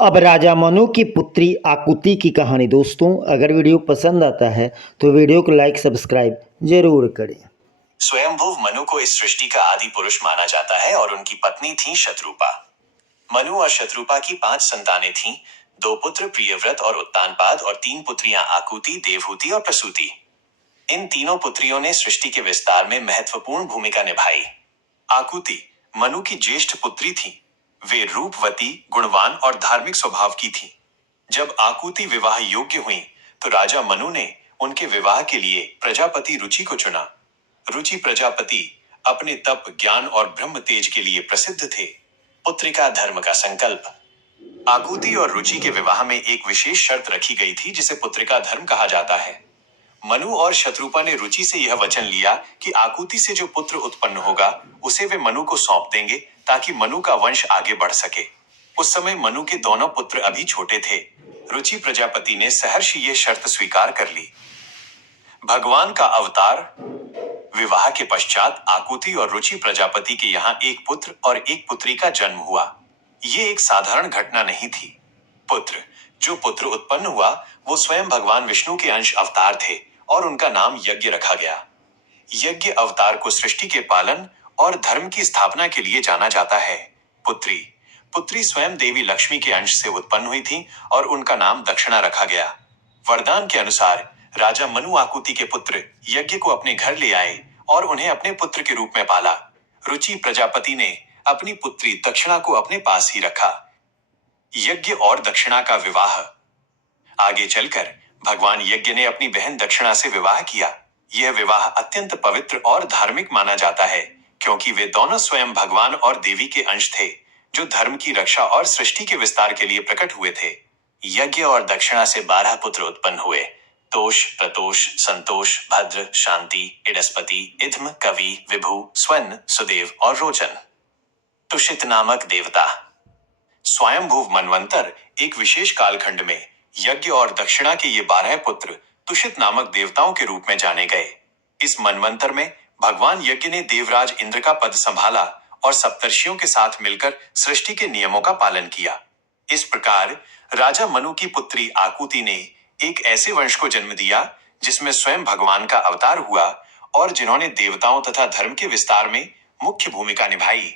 अब राजा मनु की पुत्री आकुति की कहानी। दोस्तों, अगर वीडियो पसंद आता है तो वीडियो को लाइक सब्सक्राइब जरूर करें। स्वयंभुव मनु को इस सृष्टि का आदि पुरुष माना जाता है और उनकी पत्नी थी शत्रुपा। मनु और शत्रुपा की 5 संतानें थीं, 2 पुत्र प्रियव्रत और उत्तानपाद और 3 पुत्रियां आकुति, देवहूति और प्रसूति। इन तीनों पुत्रियों ने सृष्टि के विस्तार में महत्वपूर्ण भूमिका निभाई। आकुति मनु की ज्येष्ठ पुत्री थी। वे रूपवती, गुणवान और धार्मिक स्वभाव की थी। जब आकुति विवाह योग्य हुई तो राजा मनु ने उनके विवाह के लिए प्रजापति रुचि को चुना। रुचि प्रजापति अपने तप, ज्ञान और ब्रह्म तेज के लिए प्रसिद्ध थे। पुत्रिका धर्म का संकल्प। आकुति और रुचि के विवाह में एक विशेष शर्त रखी गई थी जिसे पुत्रिका धर्म कहा जाता है। मनु और शत्रुपा ने रुचि से यह वचन लिया कि आकुति से जो पुत्र उत्पन्न होगा उसे वे मनु को सौंप देंगे ताकि मनु का वंश आगे बढ़ सके। उस समय मनु के दोनों पुत्र अभी छोटे थे। रुचि प्रजापति ने सहर्ष ये शर्त स्वीकार कर ली। भगवान का अवतार। विवाह के पश्चात आकुति और रुचि प्रजापति के यहाँ एक पुत्र और एक पुत्री का जन्म हुआ। ये एक साधारण घटना नहीं थी। जो पुत्र उत्पन्न हुआ वो स्वयं भगवान विष्णु के अंश अवतार थे और उनका नाम यज्ञ रखा गया। यज्ञ अवतार को सृष्टि के पालन और धर्म की स्थापना के लिए जाना जाता है। पुत्री स्वयं देवी लक्ष्मी के अंश से उत्पन्न हुई थी और उनका नाम दक्षिणा रखा गया। वरदान के अनुसार राजा मनु आकुति के पुत्र यज्ञ को अपने घर ले आए और उन्हें अपने पुत्र के रूप में पाला। रुचि प्रजापति ने अपनी पुत्री दक्षिणा को अपने पास ही रखा। यज्ञ और दक्षिणा का विवाह। आगे चलकर भगवान यज्ञ ने अपनी बहन दक्षिणा से विवाह किया। यह विवाह अत्यंत पवित्र और धार्मिक माना जाता है क्योंकि वे दोनों स्वयं भगवान और देवी के अंश थे जो धर्म की रक्षा और सृष्टि के विस्तार के लिए प्रकट हुए थे। यज्ञ और दक्षिणा से 12 पुत्र उत्पन्न हुए। तोष, प्रतोष, संतोष, भद्र, शांति, इडस्पति, इध्म, कवि, विभु, स्वर्ण, सुदेव और रोचन। तुषित नामक देवता। स्वयंभुव मनवंतर एक विशेष कालखंड में यज्ञ और दक्षिणा के ये 12 पुत्र तुषित नामक देवताओं के रूप में जाने गए। इस मनवंतर में भगवान यज्ञ ने देवराज इंद्र का पद संभाला और सप्तर्षियों के साथ मिलकर सृष्टि के नियमों का पालन किया। इस प्रकार राजा मनु की पुत्री आकुति ने एक ऐसे वंश को जन्म दिया जिसमें स्वयं भगवान का अवतार हुआ और जिन्होंने देवताओं तथा धर्म के विस्तार में मुख्य भूमिका निभाई।